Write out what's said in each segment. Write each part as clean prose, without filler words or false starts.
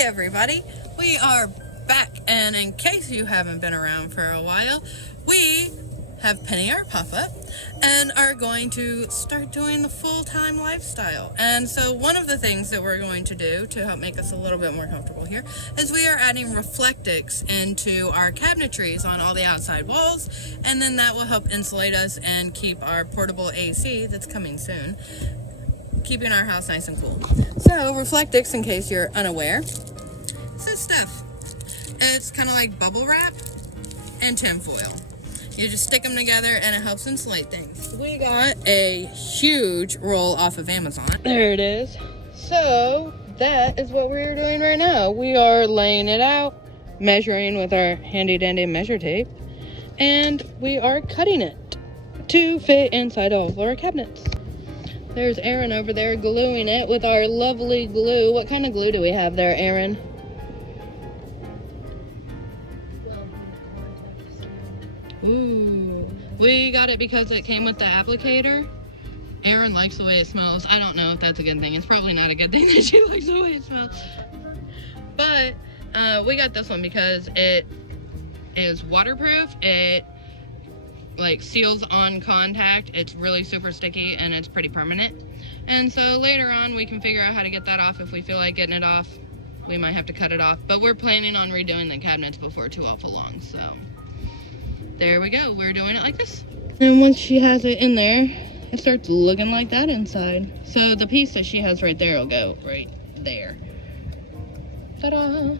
Hey everybody, we are back, and in case you haven't been around for a while, we have Penny our pup-up and are going to start doing the full-time lifestyle. And so one of the things that we're going to do to help make us a little bit more comfortable here is we are adding reflectix into our cabinetries on all the outside walls, and then that will help insulate us and keep our portable AC that's coming soon, keeping our house nice and cool. So reflectix, in case you're unaware, is this stuff. It's kind of like bubble wrap and tinfoil. You just stick them together and it helps insulate things. We got a huge roll off of Amazon. There it is. So that is what we're doing right now. We are laying it out, measuring with our handy dandy measure tape, and we are cutting it to fit inside all of our cabinets. There's Aaron over there gluing it with our lovely glue. What kind of glue do we have there, Aaron? Ooh, we got it because it came with the applicator. Aaron likes the way it smells. I don't know if that's a good thing. It's probably not a good thing that she likes the way it smells. But we got this one because it is waterproof. It like seals on contact. It's really super sticky and it's pretty permanent. And so later on we can figure out how to get that off. If we feel like getting it off, we might have to cut it off. But we're planning on redoing the cabinets before too awful long, so there we go. We're doing it like this. And once she has it in there, it starts looking like that inside. So the piece that she has right there will go right there. Ta-da!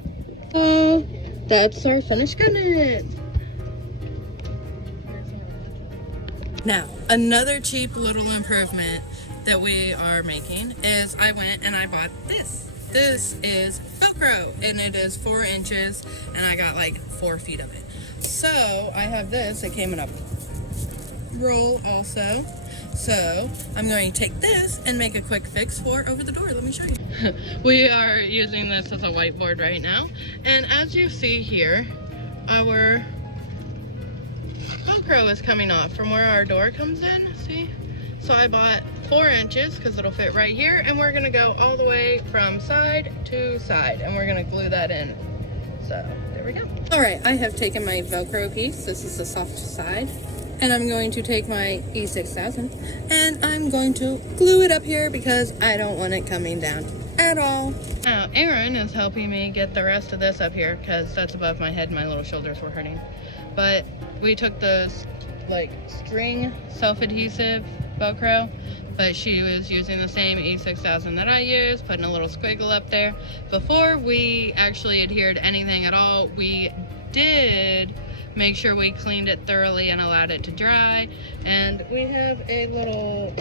So that's our finished cabinet. Now, another cheap little improvement that we are making is I went and I bought this. This is Velcro, and it is 4 inches, and I got like 4 feet of it. So I have this. It came in a roll also. So I'm going to take this and make a quick fix for over the door. Let me show you. We are using this as a whiteboard right now, and as you see here, our Velcro is coming off from where our door comes in. See? So I bought 4 inches because it'll fit right here, and we're gonna go all the way from side to side, and we're gonna glue that in. So there we go. All right, I have taken my Velcro piece. This is the soft side, and I'm going to take my E6000 and I'm going to glue it up here because I don't want it coming down at all. Now Aaron is helping me get the rest of this up here because that's above my head and my little shoulders were hurting. But we took the like string self-adhesive Velcro, but she was using the same E6000 that I use, putting a little squiggle up there. Before we actually adhered anything at all, we did make sure we cleaned it thoroughly and allowed it to dry. And we have a little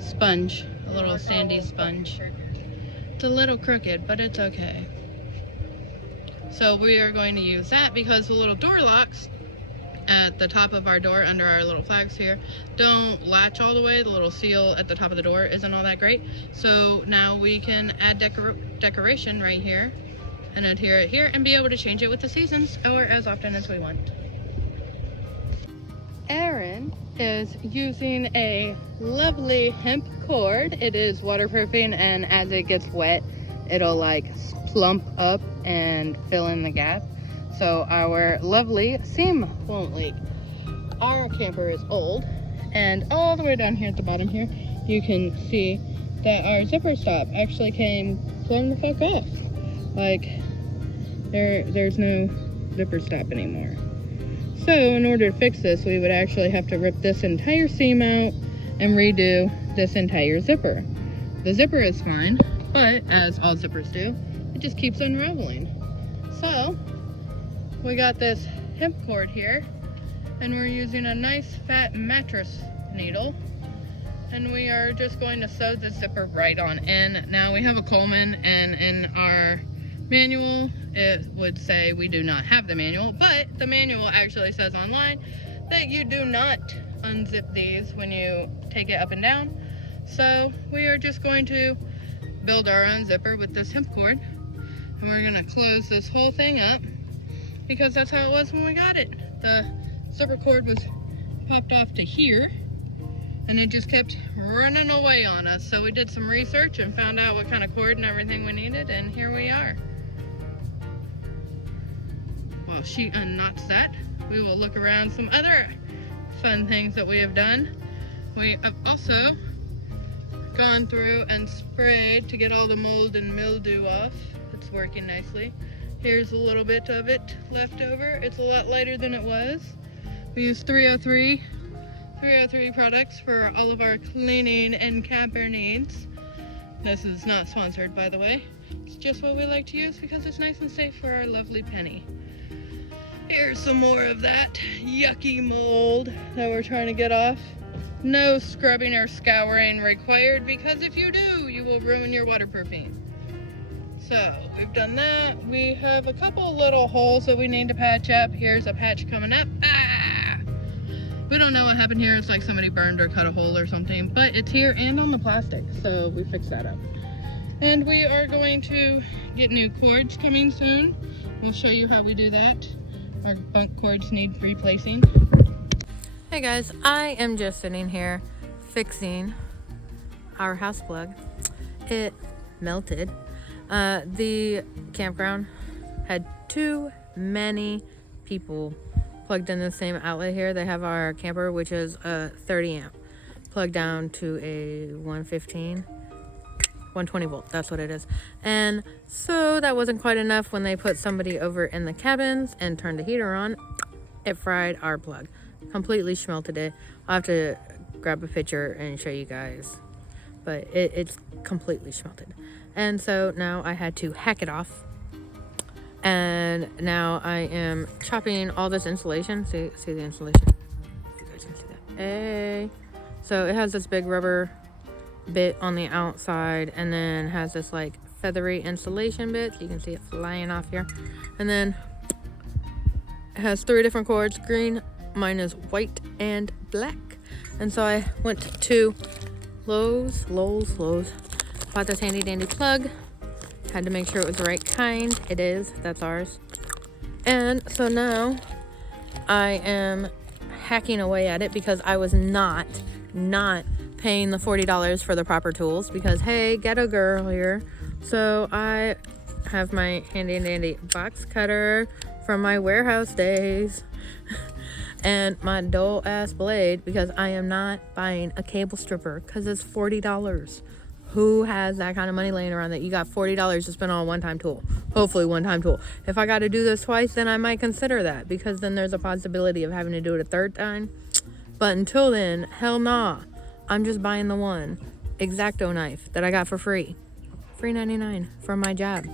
sponge, a little sandy sponge. It's a little crooked, but it's okay. So we are going to use that because the little door locks at the top of our door under our little flags here don't latch all the way. The little seal at the top of the door isn't all that great. So now we can add decoration right here and adhere it here and be able to change it with the seasons or as often as we want. Aaron is using a lovely hemp cord. It is waterproofing, and as it gets wet, it'll like plump up and fill in the gap, so our lovely seam won't leak. Our camper is old, and all the way down here at the bottom here, you can see that our zipper stop actually came plumb the fuck off. Like, there's no zipper stop anymore. So in order to fix this, we would actually have to rip this entire seam out and redo this entire zipper. The zipper is fine, but as all zippers do, it just keeps unraveling. So we got this hemp cord here, and we're using a nice fat mattress needle, and we are just going to sew the zipper right on in. Now we have a Coleman, and in our manual it would say we do not have the manual, but the manual actually says online that you do not unzip these when you take it up and down. So we are just going to build our own zipper with this hemp cord, and we're going to close this whole thing up because that's how it was when we got it. The zipper cord was popped off to here, and it just kept running away on us. So we did some research and found out what kind of cord and everything we needed, and here we are. While she unknots that, we will look around some other fun things that we have done. We have also gone through and sprayed to get all the mold and mildew off. It's working nicely. Here's a little bit of it left over. It's a lot lighter than it was. We use 303 products for all of our cleaning and camper needs. This is not sponsored, by the way. It's just what we like to use because it's nice and safe for our lovely Penny. Here's some more of that yucky mold that we're trying to get off. No scrubbing or scouring required, because if you do, you will ruin your waterproofing. So we've done that. We have a couple little holes that we need to patch up. Here's a patch coming up. Ah! We don't know what happened here. It's like somebody burned or cut a hole or something, but it's here and on the plastic, so we fixed that up. And we are going to get new cords coming soon. We'll show you how we do that. Our bunk cords need replacing. Hey guys, I am just sitting here fixing our house plug. It melted. The campground had too many people plugged in the same outlet here. They have our camper, which is a 30 amp, plugged down to a 120 volt, that's what it is. And so that wasn't quite enough. When they put somebody over in the cabins and turned the heater on, it fried our plug. Completely schmelted it. I'll have to grab a picture and show you guys, but it's completely schmelted. And so now I had to hack it off, and now I am chopping all this insulation. See the insulation? If you guys can see that. Hey, so it has this big rubber bit on the outside, and then has this like feathery insulation bit. You can see it flying off here, and then it has 3 different cords. Green, mine is white and black. And so I went to Lowe's, bought this handy dandy plug. Had to make sure it was the right kind. It is, that's ours. And so now I am hacking away at it, because I was not paying the $40 for the proper tools, because hey, ghetto girl here. So I have my handy dandy box cutter from my warehouse days and my dull ass blade, because I am not buying a cable stripper because it's $40. Who has that kind of money laying around that you got $40 to spend on a one-time tool? Hopefully one-time tool. If I got to do this twice, then I might consider that, because then there's a possibility of having to do it a third time. But until then, hell nah. I'm just buying the one X-Acto knife that I got for free. Free 99 from my job.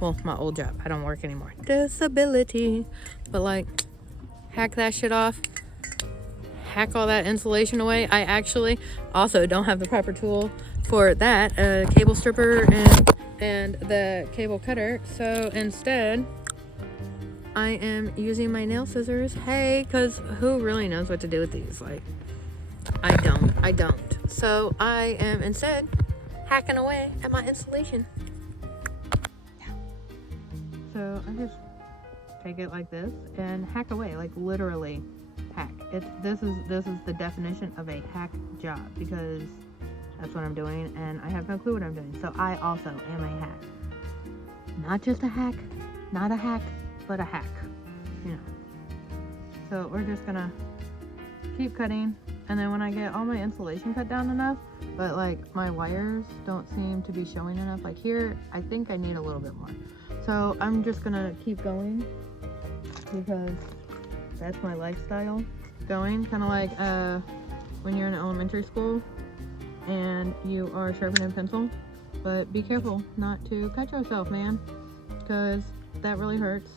Well, my old job. I don't work anymore. Disability. But like, hack that shit off. Hack all that insulation away. I actually also don't have the proper tool for that. Cable stripper and the cable cutter. So instead, I am using my nail scissors. Hey, because who really knows what to do with these? Like, I don't. So I am instead hacking away at my insulation. So I just take it like this and hack away, like literally hack. This is the definition of a hack job, because that's what I'm doing, and I have no clue what I'm doing. So I also am a hack. Not just a hack, not a hack, but a hack. You know. So we're just gonna keep cutting, and then when I get all my insulation cut down enough, but like my wires don't seem to be showing enough. Like here, I think I need a little bit more. So I'm just gonna keep going, because that's my lifestyle. Going kind of like when you're in elementary school and you are sharpening a pencil, but be careful not to cut yourself, man, because that really hurts.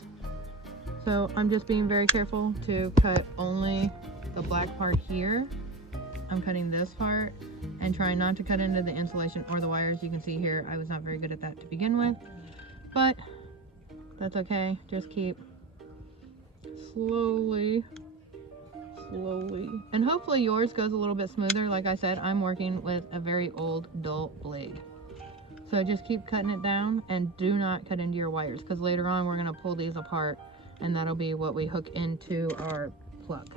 So I'm just being very careful to cut only the black part here. I'm cutting this part and trying not to cut into the insulation or the wires. You can see here I was not very good at that to begin with, but that's okay. Just keep slowly, and hopefully yours goes a little bit smoother. Like I said, I'm working with a very old dull blade, so just keep cutting it down, and do not cut into your wires, because later on we're going to pull these apart, and that'll be what we hook into our plug.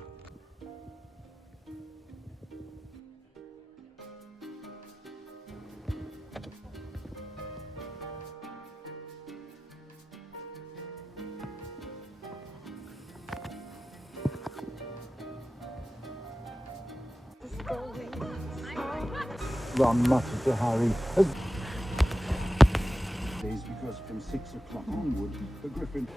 Ron muttered to Harry as because from 6 o'clock onward, the Griffin